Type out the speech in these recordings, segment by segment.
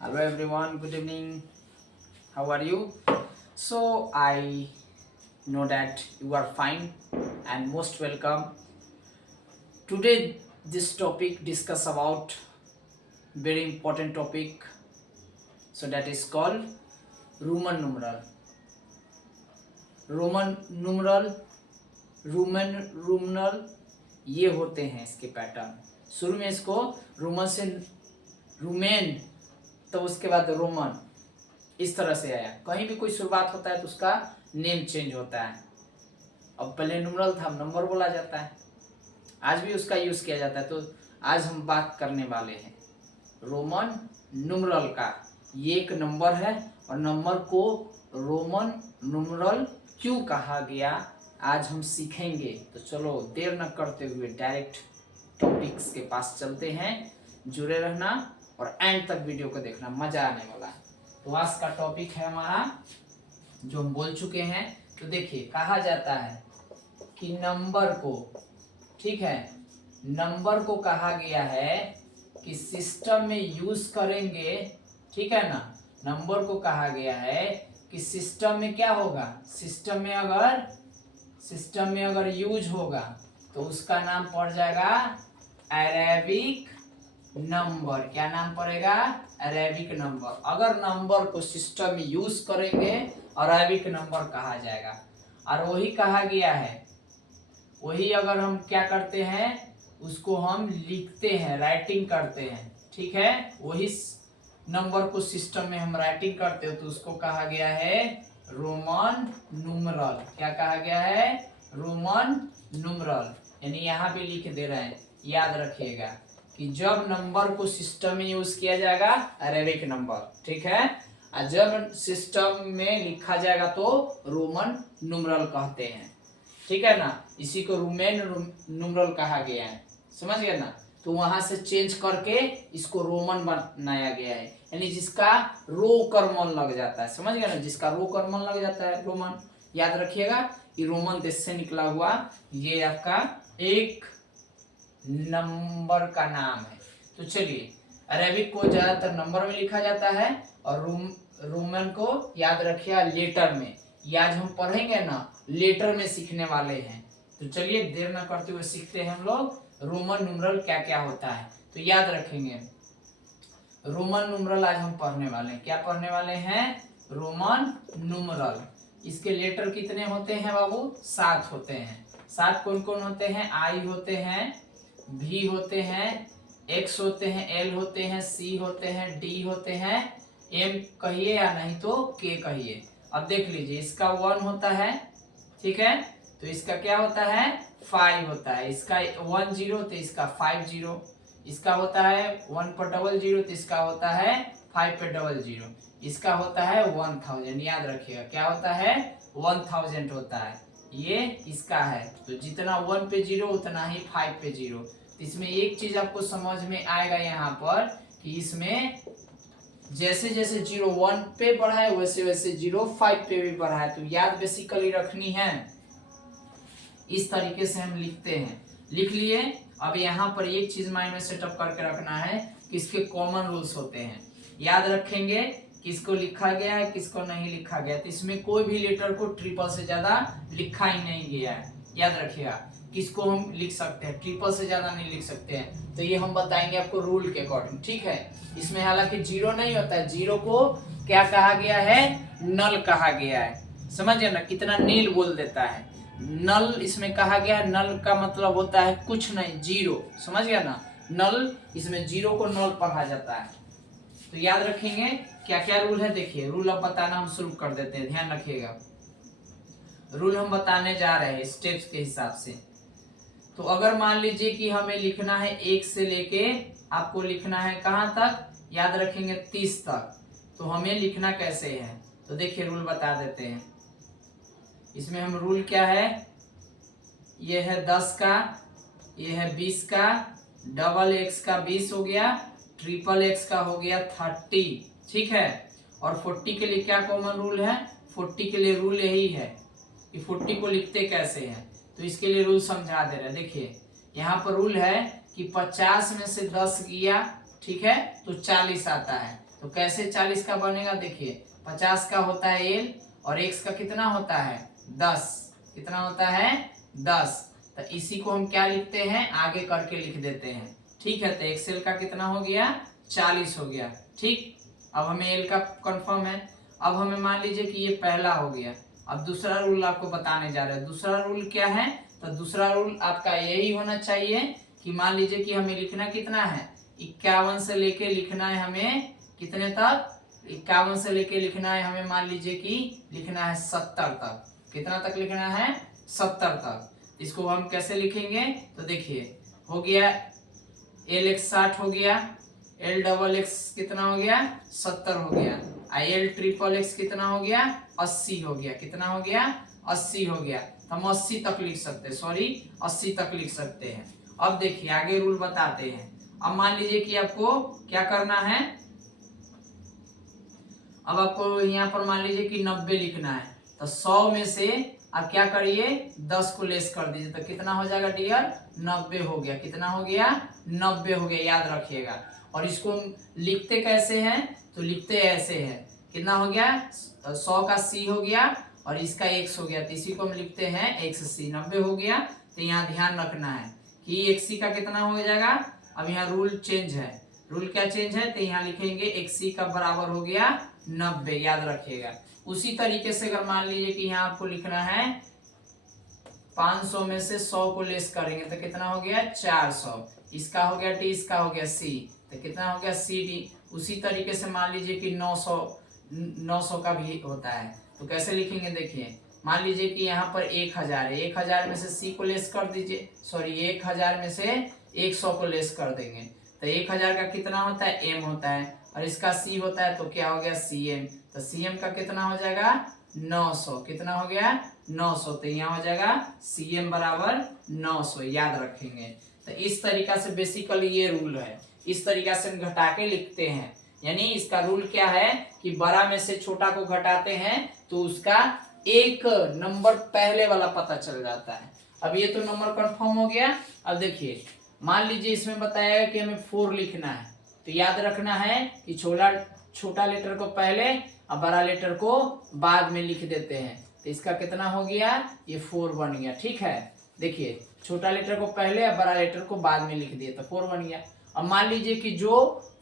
Hello everyone, good evening. How are you? So I know that you are fine and most welcome. Today this topic discuss about very important topic. So that is called Roman numeral. Roman numeral, Roman ये होते हैं इसके pattern. शुरू में इसको Roman से romaine, तो उसके बाद रोमन, इस तरह से आया। कहीं भी कोई शुरुआत होता है तो उसका नेम चेंज होता है। अब पहले न्यूमरल था, नंबर बोला जाता है, आज भी उसका यूज किया जाता है। तो आज हम बात करने वाले हैं रोमन न्यूमरल का। ये एक नंबर है और नंबर को रोमन न्यूमरल क्यों कहा गया आज हम सीखेंगे। तो चलो देर न करते हुए डायरेक्ट टॉपिक्स के पास चलते हैं। जुड़े रहना और एंड तक वीडियो को देखना, मजा आने वाला है। तो आज का टॉपिक है हमारा, जो हम बोल चुके हैं। तो देखिए, कहा जाता है कि नंबर को, ठीक है, नंबर को कहा गया है कि सिस्टम में यूज करेंगे, ठीक है ना। नंबर को कहा गया है कि सिस्टम में क्या होगा, सिस्टम में अगर यूज होगा तो उसका नाम पड़ जाएगा अरेबिक नंबर। क्या नाम पड़ेगा? Arabic number. अगर नंबर को सिस्टम में यूज करेंगे अरेबिक नंबर कहा जाएगा। और वही कहा गया है, वही अगर हम क्या करते हैं, उसको हम लिखते हैं, राइटिंग करते हैं, ठीक है। वही नंबर को सिस्टम में हम राइटिंग करते हो तो उसको कहा गया है रोमन न्यूमरल। क्या कहा गया है? Roman numeral. यानी यहाँ पे लिख दे रहे हैं, याद रखिएगा कि जब नंबर को सिस्टम में यूज किया जाएगा अरेबिक नंबर, ठीक है, और जब सिस्टम में लिखा जाएगा तो रोमन न्यूमरल कहते हैं, ठीक है ना। इसी को रोमन न्यूमरल कहा गया है, समझ गए ना। तो वहां से चेंज करके इसको रोमन बनाया गया है। यानी जिसका रो कर मन लग जाता है, समझ गए ना, जिसका रो कर मन लग जाता है रोमन। याद रखिएगा कि रोमन देश से निकला हुआ ये आपका एक नंबर का नाम है। तो चलिए, अरेबिक को ज्यादातर नंबर में लिखा जाता है और रोमन को याद रखिएगा लेटर में। ये आज हम पढ़ेंगे ना, लेटर में सीखने वाले हैं। तो चलिए देर न करते हुए सीखते हैं हम लोग रोमन न्यूमरल क्या क्या होता है। तो याद रखेंगे रोमन न्यूमरल आज हम पढ़ने वाले हैं। क्या पढ़ने वाले हैं? Roman numeral. इसके लेटर कितने होते हैं बाबू? 7 होते हैं। 7 कौन कौन होते हैं? आई होते हैं, भी होते हैं, एक्स होते हैं, एल होते हैं, सी होते हैं, डी होते हैं, एम कहिए या नहीं तो के कहिए। अब देख लीजिए, इसका 1 होता है, ठीक है, तो इसका क्या होता है? 5 होता है। इसका 1 0 तो इसका 5 0। इसका होता है 1 पर 00 तो इसका होता है 5 पे 00। इसका होता है 1000। याद रखिएगा क्या होता है? 1000 होता है। ये इसका है, तो जितना 1 पे 0 उतना ही 5 पे 0। इसमें एक चीज आपको समझ में आएगा यहाँ पर कि इसमें जैसे जैसे 0 1 पे बढ़ा है वैसे वैसे 0 5 पे भी बढ़ा है। तो याद बेसिकली रखनी है, इस तरीके से हम लिखते हैं। लिख लिए। अब यहाँ पर एक चीज माइंड में सेटअप करके रखना है कि इसके कॉमन रूल्स होते हैं। याद रखेंगे किसको लिखा गया है, किसको नहीं लिखा गया। तो इसमें कोई भी लेटर को ट्रिपल से ज्यादा लिखा ही नहीं गया है। याद रखिएगा किसको हम लिख सकते हैं, ट्रिपल से ज्यादा नहीं लिख सकते हैं। तो ये हम बताएंगे आपको रूल के अकॉर्डिंग, ठीक है। इसमें हालांकि 0 नहीं होता है, 0 को क्या कहा गया है? नल कहा गया है। समझिए ना, कितना नील बोल देता है। नल इसमें कहा गया है। नल का मतलब होता है कुछ नहीं, 0। समझ गया ना, नल, इसमें 0 को नल पढ़ा जाता है। तो याद रखेंगे क्या क्या रूल है। देखिए रूल अब बताना हम शुरू कर देते हैं, ध्यान रखिएगा। रूल हम बताने जा रहे हैं स्टेप्स के हिसाब से। तो अगर मान लीजिए कि हमें लिखना है 1 से लेके आपको लिखना है कहां तक? याद रखेंगे 30 तक। तो हमें लिखना कैसे है? तो देखिए रूल बता देते हैं। इसमें हम रूल क्या है, ये है 10 का, ये है 20 का, डबल एक्स का 20 हो गया, ट्रिपल एक्स का हो गया 30, ठीक है। और 40 के लिए क्या कॉमन रूल है? 40 के लिए रूल यही है कि 40 को लिखते कैसे हैं। तो इसके लिए रूल समझा दे रहे। देखिए यहाँ पर रूल है कि 50 में से 10 गया, ठीक है, तो 40 आता है। तो कैसे 40 का बनेगा, देखिए 50 का होता है एल और x का कितना होता है 10, कितना होता है 10। तो इसी को हम क्या लिखते हैं, आगे करके लिख देते हैं। ठीक है, तो एक्सेल का कितना हो गया 40 हो गया। ठीक, अब हमें एल का कंफर्म है। अब हमें मान लीजिए कि ये पहला हो गया। अब दूसरा रूल आपको बताने जा रहे हैं। दूसरा रूल क्या है, तो दूसरा रूल आपका यही होना चाहिए कि मान लीजिए कि हमें लिखना कितना है 51 से लेके लिखना है हमें कितने तक, 51 से लेके लिखना है हमें, मान लीजिए कि लिखना है 70 तक। कितना तक लिखना है 70 तक। इसको हम कैसे लिखेंगे, तो देखिए हो गया एल एक्स 60 हो गया, एल डबल एक्स कितना हो गया 70 हो गया, एल ट्रिपल एक्स कितना हो गया 80 हो गया। कितना हो गया 80 हो गया। तो हम 80 तक लिख सकते हैं, सॉरी 80 तक लिख सकते हैं। अब देखिए आगे रूल बताते हैं। अब मान लीजिए कि आपको क्या करना है, अब आपको यहाँ पर मान लीजिए कि 90 लिखना है। तो 100 में से आप क्या करिए 10 को लेस कर दीजिए। तो कितना हो जाएगा डियर 90 हो गया। कितना हो गया 90 हो गया, याद रखिएगा। और इसको लिखते कैसे हैं, तो लिखते ऐसे हैं, कितना हो गया 100 का सी हो गया और इसका एक्स हो गया। तो इसी को हम लिखते हैं एक्स सी। 90 हो गया, तो यहाँ ध्यान रखना है कि एक्स सी का कितना हो जाएगा। अब यहाँ रूल चेंज है, रूल क्या चेंज है, तो यहाँ लिखेंगे एक्स सी का बराबर हो गया 90, याद रखिएगा। उसी तरीके से अगर मान लीजिए कि यहाँ आपको लिखना है 500 में से 100 को लेस करेंगे तो कितना हो गया 400। इसका हो गया टी, इसका हो गया सी, तो कितना हो गया सी डी। उसी तरीके से मान लीजिए कि 900 का भी होता है। तो कैसे लिखेंगे, देखिए मान लीजिए कि यहाँ पर 1000 है, 1000 में से सी को लेस कर दीजिए, सॉरी 1000 में से 100 को लेस कर देंगे। तो 1000 का कितना होता है एम होता है और इसका सी होता है, तो क्या हो गया सी एम। तो सी एम का कितना हो जाएगा 900। कितना हो गया 900। तो यहाँ हो जाएगा सी एम बराबर 900, याद रखेंगे। तो इस तरीका से बेसिकली ये रूल है, इस तरीका से हम घटा के लिखते हैं। यानी इसका रूल क्या है कि बड़ा में से छोटा को घटाते हैं तो उसका एक नंबर पहले वाला पता चल जाता है। अब ये तो नंबर कंफर्म हो गया। अब देखिए मान लीजिए इसमें बताया है कि हमें 4 लिखना है, तो याद रखना है कि छोटा लेटर को पहले और बड़ा लेटर को बाद में लिख देते हैं। तो इसका कितना हो गया ये 4 बन गया। ठीक है, देखिए छोटा लेटर को पहले और बड़ा लेटर को बाद में लिख दिए तो 4 बन गया। अब मान लीजिए कि जो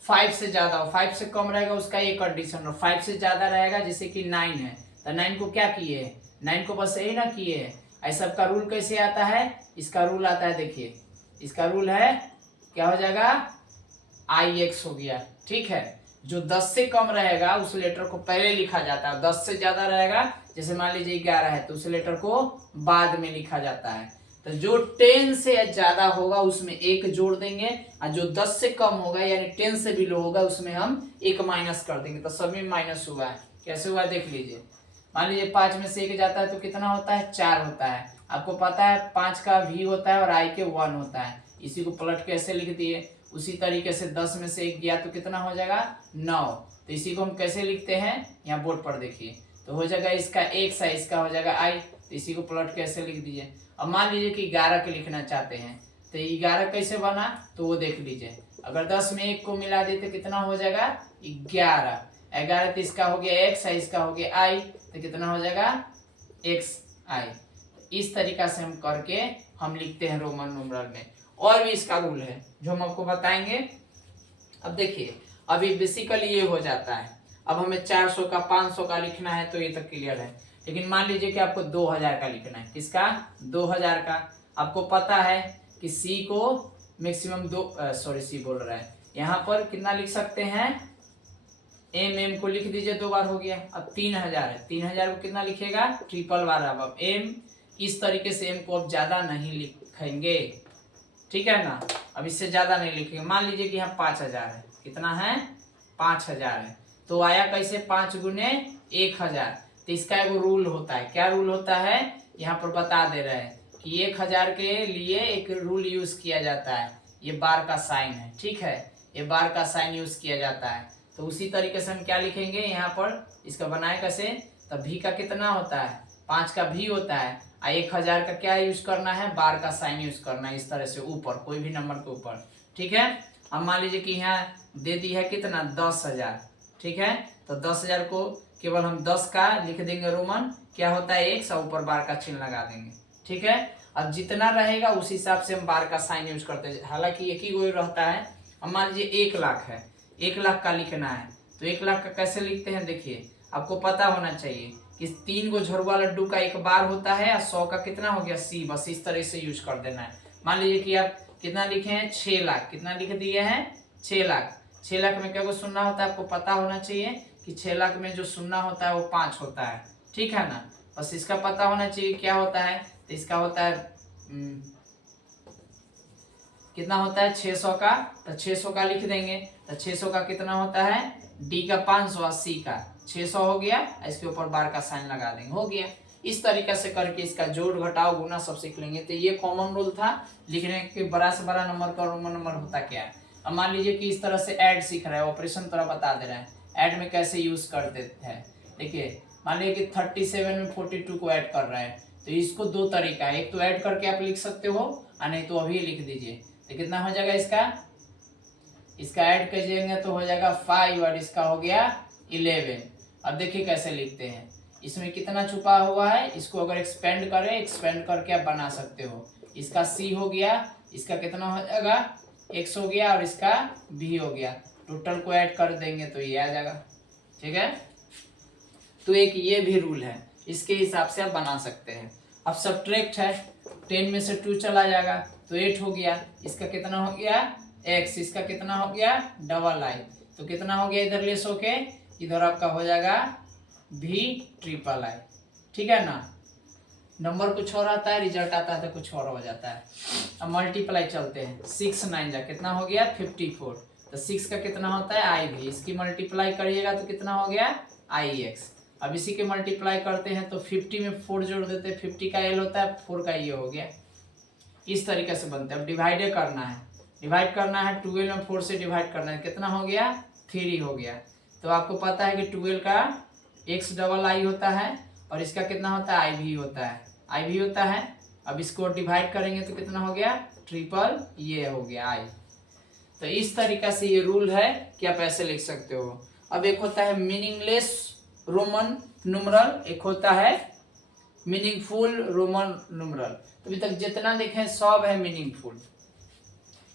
5 से ज्यादा हो, 5 से कम रहेगा उसका एक कंडीशन, और 5 से ज्यादा रहेगा जैसे कि 9 है, तो 9 को क्या किए है 9 को बस यही ना किए है। ऐसा सबका रूल कैसे आता है, इसका रूल आता है, देखिए इसका रूल है क्या हो जाएगा IX हो गया। ठीक है, जो 10 से कम रहेगा उस लेटर को पहले लिखा जाता है, 10 से ज्यादा रहेगा जैसे मान लीजिए 11 है तो उस लेटर को बाद में लिखा जाता है। तो जो 10 से ज्यादा होगा उसमें एक जोड़ देंगे और जो 10 से कम होगा यानी 10 से भी लो होगा उसमें हम एक माइनस कर देंगे। तो सब में माइनस हुआ है, कैसे हुआ है देख लीजिए। मान लीजिए 5 में से 1 जाता है तो कितना होता है 4 होता है। आपको पता है 5 का V होता है और I के 1 होता है, इसी को पलट के ऐसे लिख दिए। उसी तरीके से 10 में से 1 गया तो कितना हो जाएगा 9। तो इसी को हम कैसे लिखते हैं यहाँ बोर्ड पर देखिए, तो हो जाएगा इसका x है, इसका हो जाएगा I, तो इसी को पलट के ऐसे लिख दीजिए। अब मान लीजिए कि 11 के लिखना चाहते हैं तो 11 कैसे बना तो वो देख लीजिए। अगर 10 में 1 को मिला दे तो कितना हो जाएगा 11। 11 तो इसका हो गया x है, इसका हो गया I, तो कितना हो जाएगा xi। इस तरीका से हम करके हम लिखते हैं रोमन न्यूमेरल में। और भी इसका रूल है जो हम आपको बताएंगे। अब देखिए अभी बेसिकली ये हो जाता है। अब हमें 400 का 500 का लिखना है तो ये तक क्लियर है, लेकिन मान लीजिए कि आपको 2000 का लिखना है। किसका 2000 का। आपको पता है कि सी को मैक्सिमम सी बोल रहा है, यहाँ पर कितना लिख सकते हैं एम को लिख दीजिए, 2 बार हो गया। अब 3000 है, 3000 को कितना लिखेगा ट्रिपल बार। अब एम इस तरीके से एम को अब ज्यादा नहीं लिखेंगे, ठीक है ना। अब इससे ज्यादा नहीं लिखेंगे। मान लीजिए कि यहाँ 5000 है, कितना है 5000 है, तो आया कैसे 5 गुने 1000। तो इसका एक रूल होता है, क्या रूल होता है यहाँ पर बता दे रहे हैं कि 1000 के लिए एक रूल यूज किया जाता है, ये बार का साइन है। ठीक है, ये बार का साइन यूज किया जाता है। तो उसी तरीके से हम क्या लिखेंगे यहाँ पर, इसका बनाए कैसे, तो भी का कितना होता है 5 का भी होता है, 1000 का क्या यूज करना है बार का साइन यूज करना है, इस तरह से ऊपर कोई भी नंबर के ऊपर। ठीक है, अब मान लीजिए कि यहाँ दे दी है कितना 10,000, ठीक है। तो 10,000 को केवल हम 10 का लिख देंगे रोमन, क्या होता है x, और ऊपर बार का चिन्ह लगा देंगे, ठीक है। अब जितना रहेगा उस हिसाब से हम बार का साइन यूज करते हैं। हालांकि एक ही गोल रहता है। अब मान लीजिए 1 लाख है, 1 लाख का लिखना है, तो 1 लाख का कैसे लिखते हैं, देखिए आपको पता होना चाहिए कि 3 गो झरुआ लड्डू का एक बार होता है, और 100 का कितना हो गया C, बस इस तरह से यूज कर देना है। मान लीजिए कि आप कितना लिखे हैं, 6 लाख, कितना लिख दिए हैं, 6 लाख। 6 लाख में क्या को सुनना होता है, आपको पता होना चाहिए कि 6 लाख में जो सुनना होता है वो 5 होता है, ठीक है ना। बस इसका पता होना चाहिए क्या होता है, तो इसका होता है कितना होता है 600 का, तो 600 का लिख देंगे। तो 600 का कितना होता है, D का 500 और C का 600 हो गया, इसके ऊपर बार का साइन लगा देंगे, हो गया। इस तरीके से करके इसका जोड़ घटाव गुना सब सीख लेंगे। तो ये कॉमन रूल था लिखने के, बड़ा से बड़ा नंबर का रोमन नंबर होता क्या है। अब मान लीजिए कि इस तरह से ऐड सीख रहा है, ऑपरेशन तरह बता दे रहा है, ऐड में कैसे यूज करते हैं। देखिए मान लीजिए कि 37 में 42 को ऐड कर रहा है, तो इसको दो तरीका है, एक तो ऐड करके आप लिख सकते हो, और नहीं तो अभी लिख दीजिए। तो कितना हो जाएगा इसका ऐड कीजिएंगे तो हो जाएगा 5, और इसका हो गया 11। अब देखिए कैसे लिखते हैं, इसमें कितना छुपा हुआ है, इसको अगर एक्सपेंड करें, एक्सपेंड करके आप बना सकते हो। इसका C हो गया, इसका कितना हो जाएगा X हो गया, और इसका B हो गया, टोटल को ऐड कर देंगे तो ये आ जाएगा, ठीक है। तो एक ये भी रूल है, इसके हिसाब से आप बना सकते हैं। अब सब्ट्रैक्ट है, 10 में से 2 चला जाएगा तो 8 हो गया, इसका कितना हो गया x, इसका कितना हो गया डबल i, तो कितना हो गया इधर लेस होके, इधर आपका हो जाएगा v ट्रिपल i, ठीक है ना। नंबर कुछ और आता है, रिजल्ट आता है तो कुछ और हो जाता है। अब मल्टीप्लाई चलते हैं, 6 9 जा कितना हो गया 54, तो 6 का कितना होता है i भी, इसकी मल्टीप्लाई करिएगा तो कितना हो गया ix। अब इसी के मल्टीप्लाई करते हैं तो 50 में 4 जोड़ देते हैं, 50 का l होता है, 4 का ये हो गया। इस तरीके से बनते हैं। अब डिवाइड करना है, डिवाइड करना है 12 में 4 से डिवाइड करना है, कितना हो गया 3 हो गया। तो आपको पता है कि 12 का x डबल i होता है, और इसका कितना होता है i भी होता है, i भी होता है। अब इसको डिवाइड करेंगे तो कितना हो गया ट्रिपल, ये हो गया i। तो इस तरीका से ये रूल है कि आप ऐसे लिख सकते हो। अब एक होता है मीनिंगलेस रोमन न्यूमरल, एक होता है मीनिंगफुल रोमन न्यूमरल। तो अभी तक जितना देखें सब है मीनिंगफुल,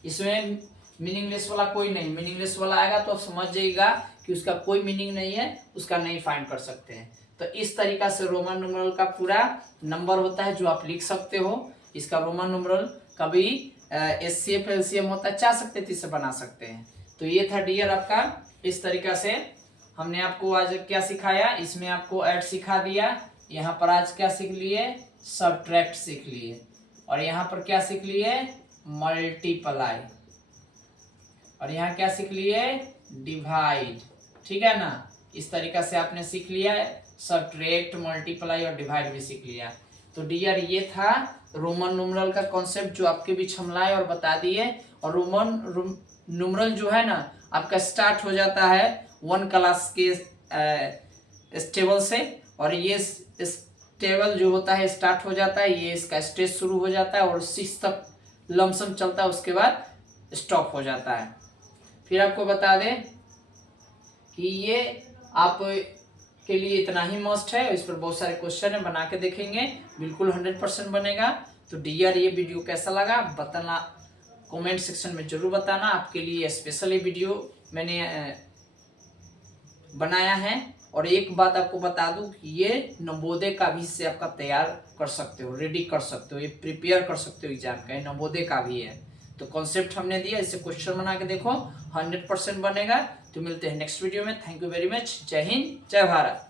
इसमें मीनिंगलेस वाला कोई नहीं। मीनिंगलेस वाला आएगा तो आप समझ जाइएगा कि उसका कोई मीनिंग नहीं है, उसका नहीं फाइंड कर सकते हैं। तो इस तरीका से रोमन न्यूमरल का पूरा नंबर होता है जो आप लिख सकते हो। इसका रोमन न्यूमरल कभी HCF LCM होता है, 4 सकते 30 से बना सकते हैं। तो ये था डियर आपका, इस तरीका से हमने आपको आज क्या सिखाया, इसमें आपको ऐड सिखा दिया, यहाँ पर आज क्या सीख लिए सब्ट्रैक्ट सीख लिए, और यहाँ पर क्या सीख लिए मल्टीप्लाई, और यहाँ क्या सीख लिए डिवाइड, ठीक है ना। इस तरीका से आपने सीख लिया सब्ट्रैक्ट, मल्टीप्लाई और डिवाइड भी सीख लिया। तो डियर ये था रोमन न्यूमरल का कॉन्सेप्ट जो आपके बीच हम लाए और बता दिए। और रोमन न्यूमरल जो है ना आपका स्टार्ट हो जाता है 1 क्लास के स्टेबल से, और ये स्टेबल जो होता है स्टार्ट हो जाता है, ये इसका स्टेज शुरू हो जाता है और 6 तक लमसम चलता है, उसके बाद स्टॉप हो जाता है। फिर आपको बता दें कि ये आप के लिए इतना ही मस्ट है, इस पर बहुत सारे क्वेश्चन है, बना के देखेंगे बिल्कुल 100% बनेगा। तो डियर ये वीडियो कैसा लगा बताना, कमेंट सेक्शन में जरूर बताना। आपके लिए स्पेशली वीडियो मैंने बनाया है। और एक बात आपको बता दूं कि ये नवोदय का भी से आपका तैयार कर सकते हो, रेडी कर सकते हो, ये प्रिपेयर कर सकते हो एग्जाम का, नवोदय का भी है। तो कॉन्सेप्ट हमने दिया, इससे क्वेश्चन बना के देखो 100% बनेगा। तो मिलते हैं नेक्स्ट वीडियो में। Thank you very much. जय हिंद, जय भारत।